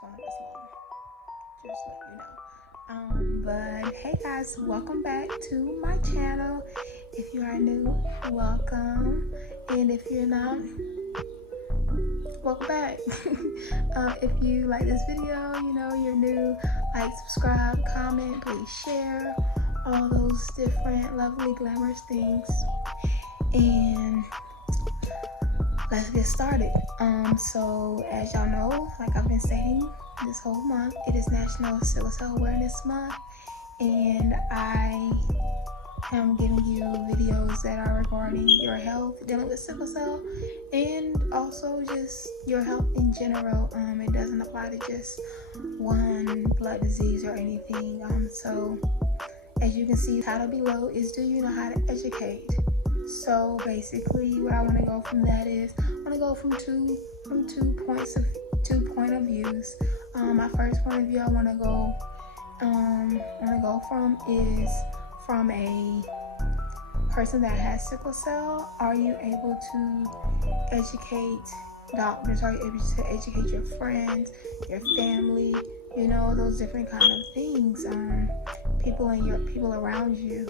phone number is low. Just let you know. But hey guys, welcome back to my channel. If you are new, welcome. And if you're not, welcome back. If you like this video, you're new, like, subscribe, comment, please share, all those different lovely glamorous things. And let's get started. So as y'all know, like I've been saying this whole month, it is National Sickle Cell Awareness Month, and I am giving you videos that are regarding your health, dealing with sickle cell, and also just your health in general. It doesn't apply to just one blood disease or anything. So as you can see, the title below is, do you know how to educate? So basically what I want to go from that is, I want to go from two point of views. My first point of view I want to go from is from a person that has sickle cell. Are you able to educate doctors? Are you able to educate your friends, your family, those different kind of things, people around you?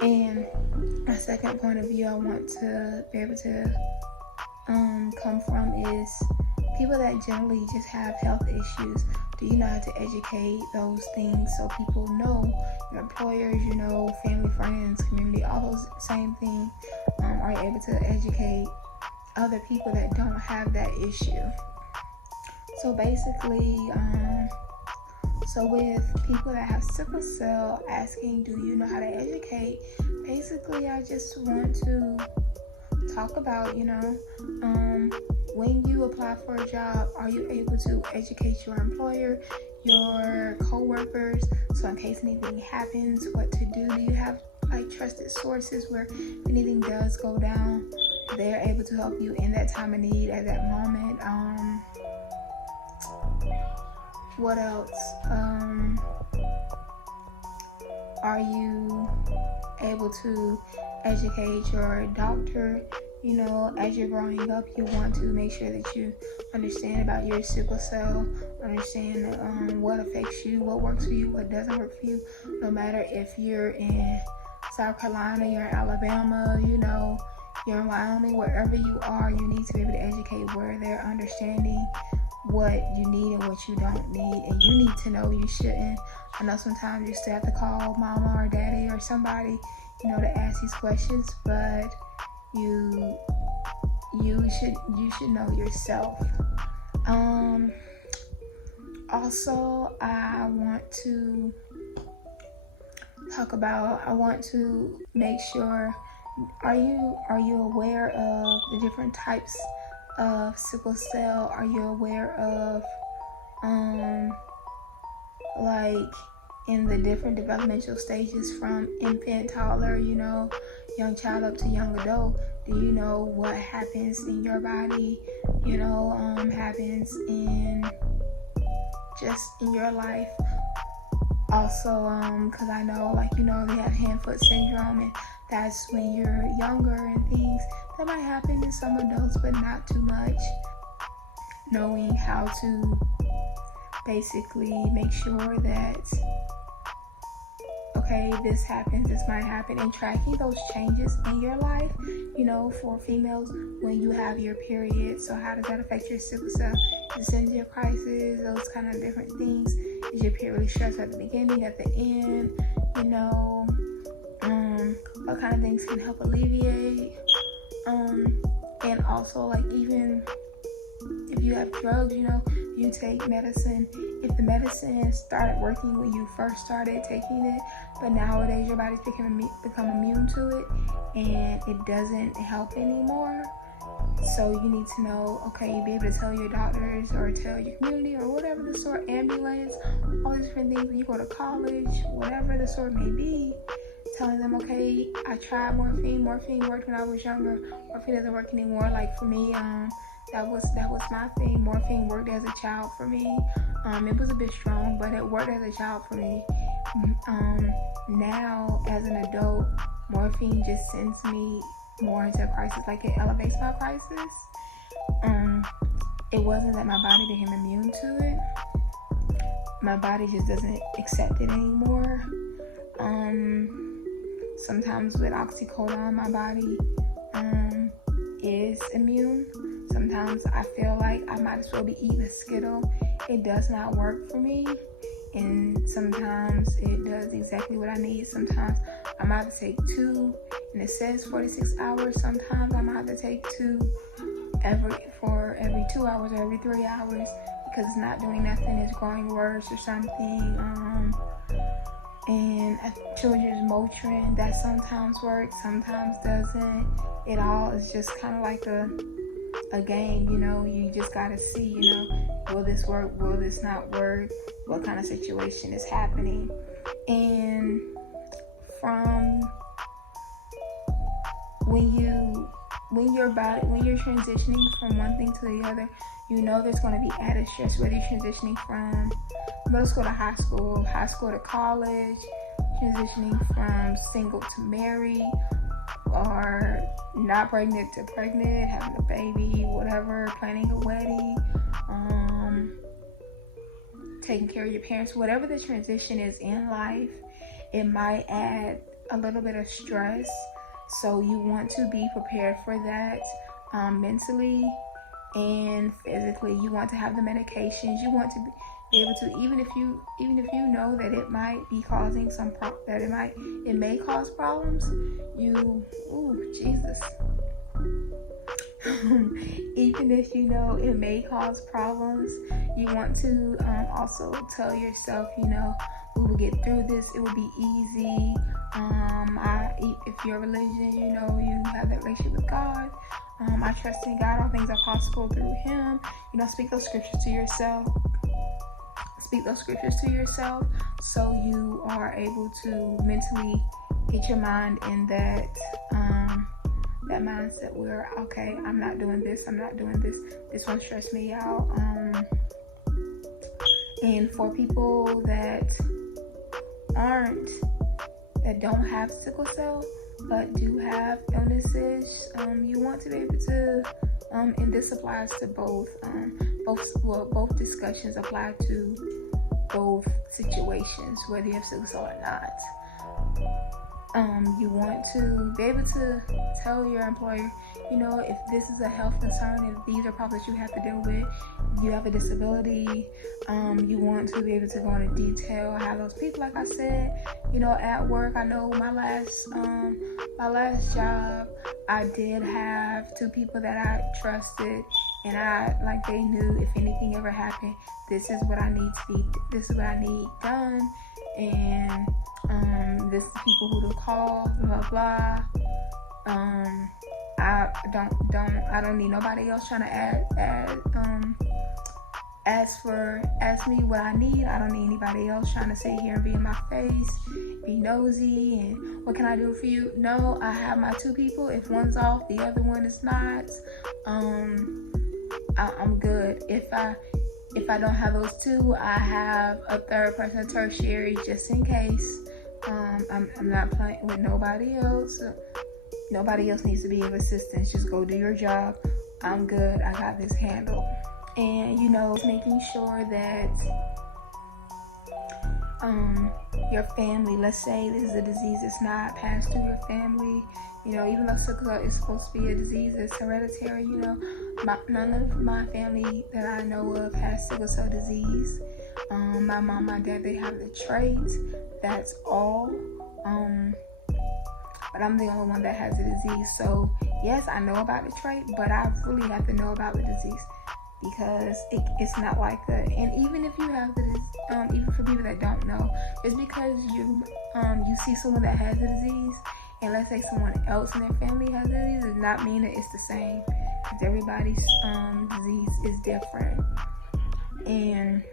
And my second point of view I want to be able to come from is people that generally just have health issues. Do you know how to educate those things so people know, your employers, family, friends, community, all those same things? Are you able to educate other people that don't have that issue? So basically, so with people that have sickle cell asking, do you know how to educate? Basically, I just want to talk about, when you apply for a job, are you able to educate your employer, your co-workers, so in case anything happens, what to do? Do you have trusted sources where if anything does go down, they're able to help you in that time of need at that moment? What else? Are you able to educate your doctor? As you're growing up, you want to make sure that you understand about your sickle cell, understand what affects you, what works for you, what doesn't work for you. No matter if you're in South Carolina, you're in Alabama, you're in Wyoming, wherever you are, you need to be able to educate where they're understanding what you need and what you don't need. And you need to know you shouldn't. I know sometimes you still have to call mama or daddy or somebody, to ask these questions, but you should know yourself. Also, I want to make sure, are you aware of the different types of sickle cell? Are you aware of in the different developmental stages from infant, toddler, young child up to young adult? Do you know what happens in your body, happens in your life? Also, because I know, they have hand-foot syndrome, and that's when you're younger, and things that might happen in some adults, but not too much. Knowing how to basically make sure that, okay, this happens, this might happen, and tracking those changes in your life, for females, when you have your period. So how does that affect your sickle cell? Is it in your crisis? Those kind of different things. Is your period really stressful at the beginning, at the end? What kind of things can help alleviate? And also, even if you have drugs, you take medicine. If the medicine started working when you first started taking it, but nowadays your body's become immune to it and it doesn't help anymore, so you need to know, okay, you be able to tell your doctors or tell your community or whatever the sort, ambulance, all these different things. When you go to college, whatever the sort may be, telling them, okay, I tried morphine worked when I was younger, morphine doesn't work anymore. Like for me, that was my thing. Morphine worked as a child for me. It was a bit strong, but it worked as a child for me. Now as an adult, morphine just sends me more into a crisis, it elevates my crisis. it wasn't that my body became immune to it. My body just doesn't accept it anymore. Sometimes with oxycodone, my body is immune. Sometimes I feel like I might as well be eating a Skittle. It does not work for me. And sometimes it does exactly what I need. Sometimes I might have to take 2, and it says 46 hours. Sometimes I might have to take 2 every 2 hours or every 3 hours because it's not doing nothing. It's growing worse or something. And children's Motrin, that sometimes works, sometimes doesn't. It all is just kind of like a game, you know. You just gotta see, you know, will this work, will this not work, what kind of situation is happening. And from when you're transitioning from one thing to the other, you know there's going to be added stress, whether you're transitioning from middle school to high school to college, transitioning from single to married, or not pregnant to pregnant, having a baby, whatever, planning a wedding, taking care of your parents, whatever the transition is in life, it might add a little bit of stress. So you want to be prepared for that, mentally and physically. You want to have the medications. You want to be able to, even if you know that it might be causing it may cause problems. Jesus. Even if you know it may cause problems, you want to also tell yourself, you know, we will get through this. It will be easy. If your religion, you know, you have that relationship with God. I trust in God. All things are possible through Him. You know, speak those scriptures to yourself. So you are able to mentally get your mind in that mindset where, okay, I'm not doing this. This won't stress me out. And for people that don't have sickle cell but do have illnesses, you want to be able to, and this applies to both discussions apply to both situations, whether you have sickle cell or not. You want to be able to tell your employer, you know, if this is a health concern, if these are problems that you have to deal with, you have a disability, you want to be able to go into detail how those people, like I said, you know, at work. I know my last job, I did have 2 people that I trusted, and they knew if anything ever happened, this is what I need done, and this is the people who to call, blah blah. I don't need nobody else trying to ask me what I need. I don't need anybody else trying to sit here and be in my face, be nosy, and what can I do for you? No, I have my 2 people. If one's off, the other one is not. I'm good. If I don't have those 2, I have a third person, a tertiary, just in case. I'm not playing with nobody else. Nobody else needs to be of assistance. Just go do your job. I'm good. I got this handled. And, you know, making sure that your family, let's say this is a disease that's not passed through your family, you know, even though sickle cell is supposed to be a disease that's hereditary, you know, none of my family that I know of has sickle cell disease. My mom, my dad, they have the trait. That's all. But I'm the only one that has the disease. So yes, I know about the trait, but I really have to know about the disease, because it's not like that. And even if you have the disease, even for people that don't know, just because you see someone that has the disease, and let's say someone else in their family has the disease, does not mean that it's the same, because everybody's disease is different. And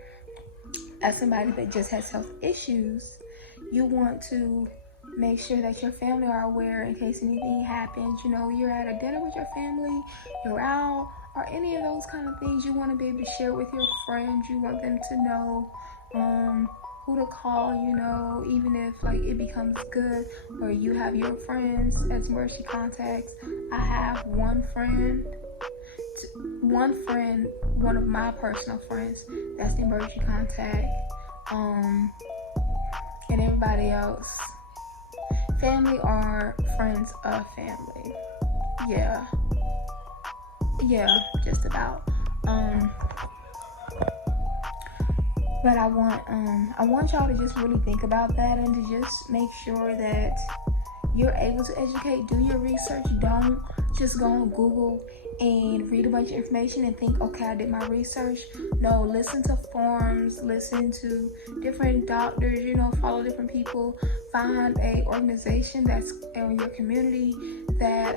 as somebody that just has health issues, you want to make sure that your family are aware in case anything happens. You know, you're at a dinner with your family, you're out, or any of those kind of things. You want to be able to share with your friends. You want them to know who to call, you know, even if like it becomes good, or you have your friends as emergency contacts. I have one friend one friend, one of my personal friends, that's the emergency contact, and everybody else, family or friends of family. Yeah, just about. But I want y'all to just really think about that and to just make sure that you're able to educate. Do your research. Don't just go on Google and read a bunch of information and think, okay, I did my research. No, listen to forums, listen to different doctors, follow different people. Find a organization that's in your community that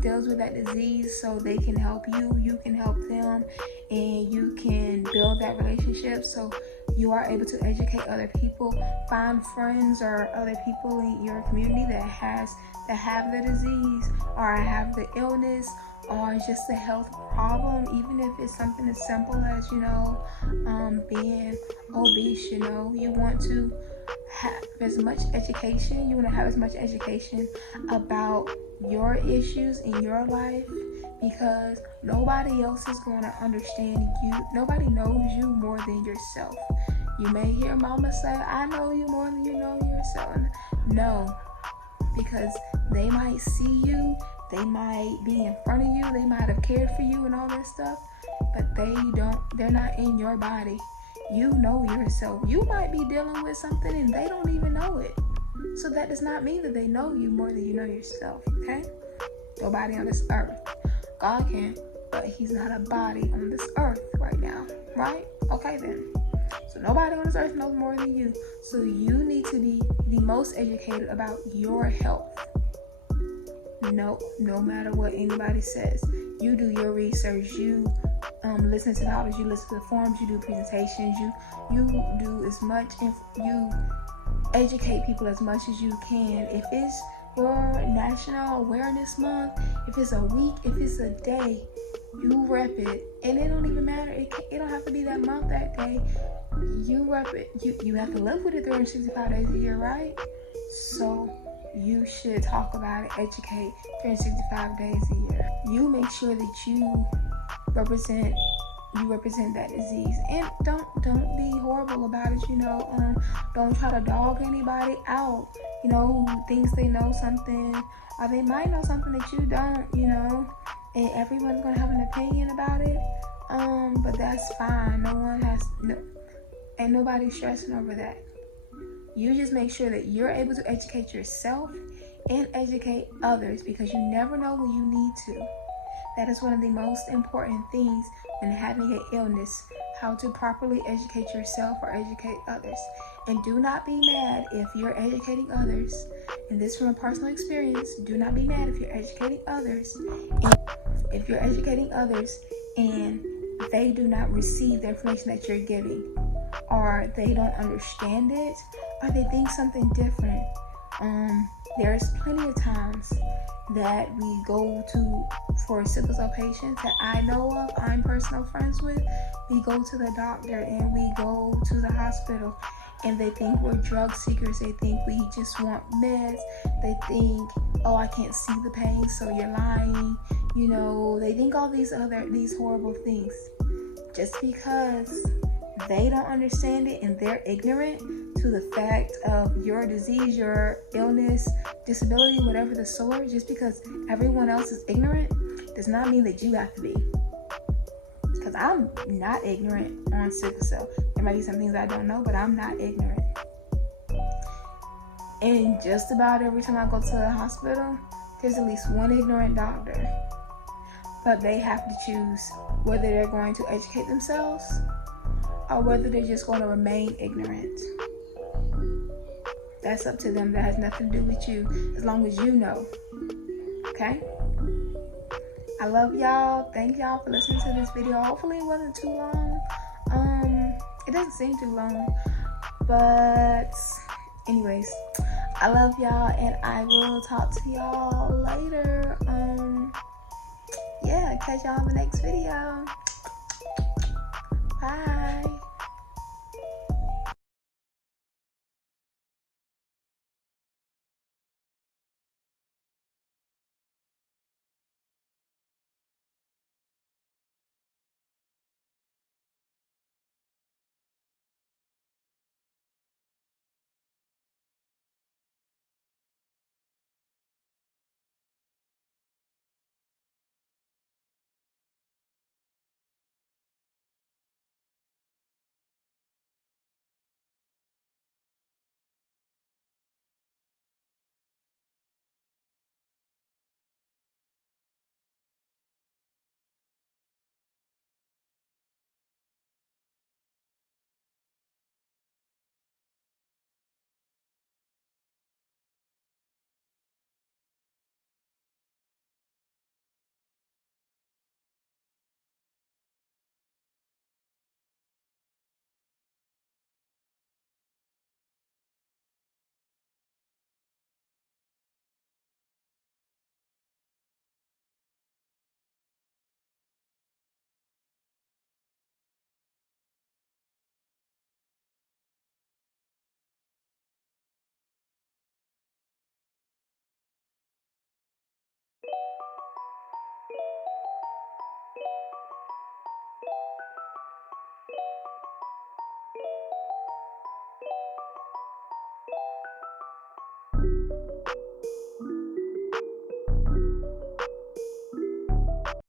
deals with that disease so they can help you, you can help them, and you can build that relationship so you are able to educate other people. Find friends or other people in your community that have the disease or have the illness or just a health problem, even if it's something as simple as being obese. You want to have as much education. You want to have as much education about your issues in your life, because nobody else is going to understand you. Nobody knows you more than yourself. You may hear mama say, I know you more than you know yourself. No, because they might see you, they might be in front of you, they might have cared for you and all that stuff, but they're not in your body. You know yourself. You might be dealing with something and they don't even know it. So that does not mean that they know you more than you know yourself, okay? Nobody on this earth. God can, but he's not a body on this earth right now, right? Okay then. So nobody on this earth knows more than you. So you need to be the most educated about your health. No matter what anybody says. You do your research. You listen to doctors. You listen to the forums. You do presentations. You do as much. You educate people as much as you can. If it's your National Awareness Month, if it's a week, if it's a day, you rep it. And it don't even matter. It don't have to be that month, that day. You rep it. You have to live with it 365 days a year, right? So you should talk about it, educate 365 days a year. You make sure that you represent that disease, and don't be horrible about it. Don't try to dog anybody out. Who thinks they know something, or they might know something that you don't. And everyone's gonna have an opinion about it. But that's fine. Ain't nobody stressing over that. You just make sure that you're able to educate yourself and educate others, because you never know when you need to. That is one of the most important things when having an illness, how to properly educate yourself or educate others. And do not be mad if you're educating others. And this from a personal experience, do not be mad if you're educating others. If you're educating others and they do not receive the information that you're giving, or they don't understand it, or they think something different. There's plenty of times that we go to, for sickle cell patients that I know of, I'm personal friends with, we go to the doctor and we go to the hospital, and they think we're drug seekers. They think we just want meds. They think, oh, I can't see the pain, so you're lying. They think all these horrible things. Just because they don't understand it and they're ignorant to the fact of your disease, your illness, disability, whatever the sort, just because everyone else is ignorant does not mean that you have to be. Because I'm not ignorant on sickle cell. There might be some things I don't know, but I'm not ignorant. And just about every time I go to the hospital, there's at least one ignorant doctor. But they have to choose whether they're going to educate themselves or whether they're just going to remain ignorant. That's up to them. That has nothing to do with you, as long as you know. Okay? I love y'all. Thank y'all for listening to this video. Hopefully it wasn't too long. It doesn't seem too long. But anyways, I love y'all, and I will talk to y'all later. Catch y'all in the next video. Bye.